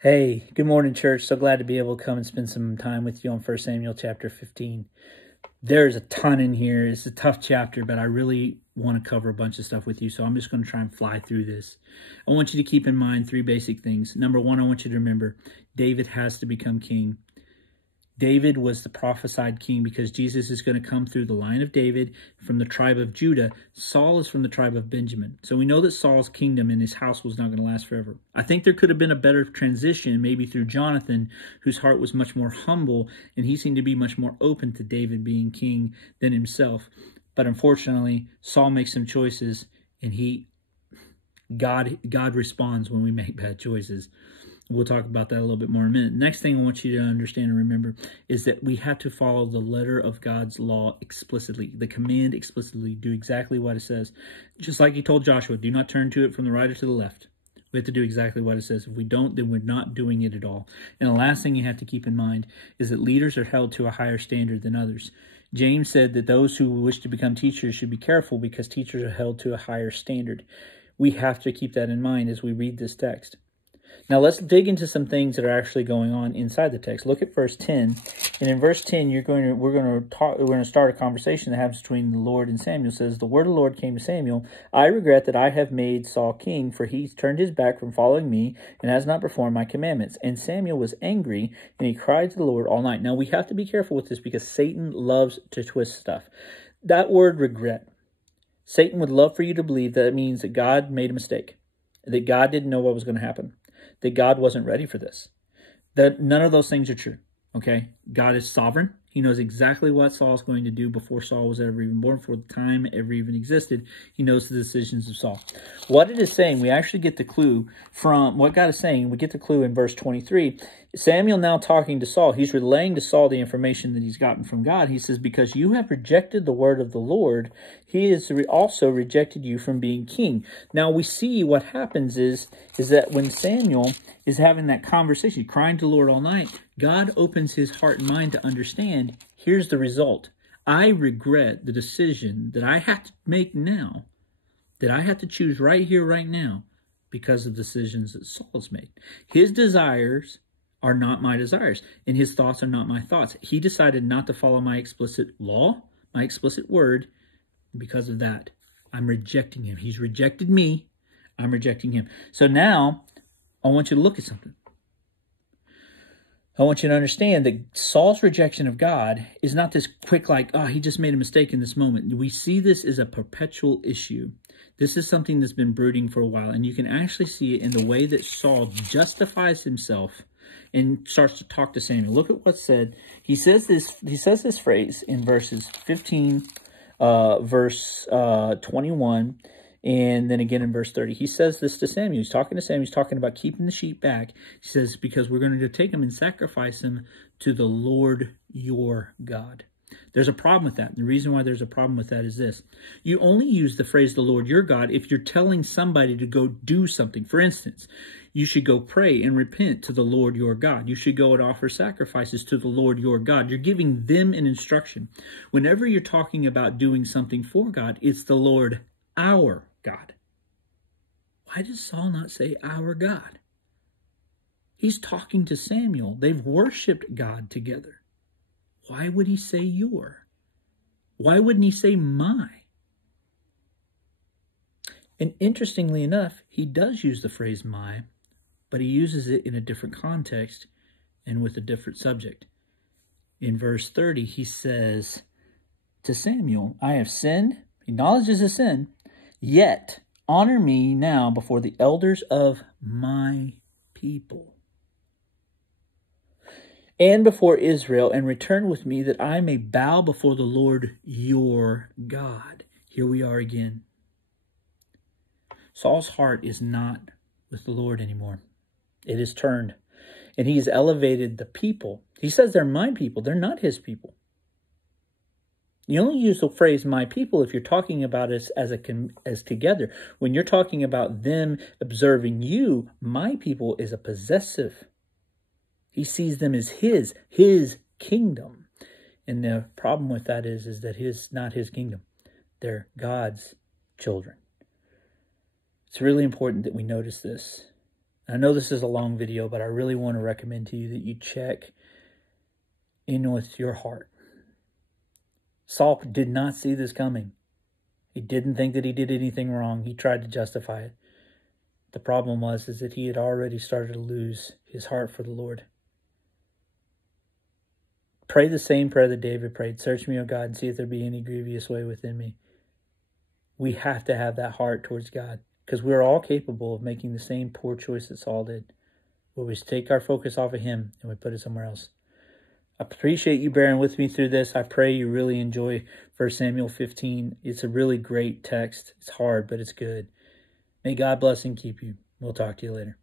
Hey, good morning, church. So glad to be able to come and spend some time with you on 1 Samuel chapter 15. There's a ton in here. It's a tough chapter, but I really want to cover a bunch of stuff with you, so I'm just going to try and fly through this. I want you to keep in mind three basic things. Number one, I want you to remember David has to become king. David was the prophesied king because Jesus is going to come through the line of David from the tribe of Judah. Saul is from the tribe of Benjamin. So we know that Saul's kingdom and his house was not going to last forever. I think there could have been a better transition, maybe through Jonathan, whose heart was much more humble, and he seemed to be much more open to David being king than himself. But unfortunately, Saul makes some choices, and God responds when we make bad choices. We'll talk about that a little bit more in a minute. Next thing I want you to understand and remember is that we have to follow the letter of God's law explicitly, the command explicitly, do exactly what it says. Just like he told Joshua, do not turn to it from the right or to the left. We have to do exactly what it says. If we don't, then we're not doing it at all. And the last thing you have to keep in mind is that leaders are held to a higher standard than others. James said that those who wish to become teachers should be careful because teachers are held to a higher standard. We have to keep that in mind as we read this text. Now let's dig into some things that are actually going on inside the text. Look at verse 10, and in verse 10, we're going to start a conversation that happens between the Lord and Samuel. It says, "The word of the Lord came to Samuel. I regret that I have made Saul king, for he turned his back from following me and has not performed my commandments." And Samuel was angry, and he cried to the Lord all night. Now we have to be careful with this because Satan loves to twist stuff. That word regret, Satan would love for you to believe that it means that God made a mistake, that God didn't know what was going to happen, that God wasn't ready for this. That none of those things are true, okay? God is sovereign. He knows exactly what Saul's going to do before Saul was ever even born, before the time ever even existed. He knows the decisions of Saul. What it is saying, we actually get the clue from what God is saying. We get the clue in verse 23. Samuel now talking to Saul. He's relaying to Saul the information that he's gotten from God. He says, because you have rejected the word of the Lord, he has also rejected you from being king. Now we see what happens is that when Samuel is having that conversation, crying to the Lord all night, God opens his heart and mind to understand, here's the result. I regret the decision that I have to make now, that I have to choose right here, right now, because of decisions that Saul has made. His desires are not my desires, and his thoughts are not my thoughts. He decided not to follow my explicit law, my explicit word, and because of that, I'm rejecting him. He's rejected me. I'm rejecting him. So now, I want you to look at something. I want you to understand that Saul's rejection of God is not this quick like, oh, he just made a mistake in this moment. We see this as a perpetual issue. This is something that's been brooding for a while, and you can actually see it in the way that Saul justifies himself and starts to talk to Samuel. Look at what's said. He says this phrase in verses 15, verse 21, and then again in verse 30. He says this to Samuel. He's talking to Samuel. He's talking about keeping the sheep back. He says, because we're going to take them and sacrifice them to the Lord your God. There's a problem with that. And the reason why there's a problem with that is this. You only use the phrase the Lord your God if you're telling somebody to go do something. For instance, you should go pray and repent to the Lord your God. You should go and offer sacrifices to the Lord your God. You're giving them an instruction. Whenever you're talking about doing something for God, it's the Lord our God. Why does Saul not say our God? He's talking to Samuel. They've worshipped God together. Why would he say your? Why wouldn't he say my? And interestingly enough, he does use the phrase my, but he uses it in a different context and with a different subject. In verse 30, he says to Samuel, I have sinned. He acknowledges his sin. Yet honor me now before the elders of my people and before Israel, and return with me that I may bow before the Lord your God. Here we are again. Saul's heart is not with the Lord anymore. It is turned, and he has elevated the people. He says they're my people. They're not his people. You only use the phrase my people if you're talking about us as together. When you're talking about them observing you, my people is a possessive. He sees them as his kingdom. And the problem with that is that it's not his kingdom. They're God's children. It's really important that we notice this. I know this is a long video, but I really want to recommend to you that you check in with your heart. Saul did not see this coming. He didn't think that he did anything wrong. He tried to justify it. The problem was that he had already started to lose his heart for the Lord. Pray the same prayer that David prayed. Search me, O God, and see if there be any grievous way within me. We have to have that heart towards God, because we're all capable of making the same poor choice that Saul did, where we take our focus off of him and we put it somewhere else. I appreciate you bearing with me through this. I pray you really enjoy 1 Samuel 15. It's a really great text. It's hard, but it's good. May God bless and keep you. We'll talk to you later.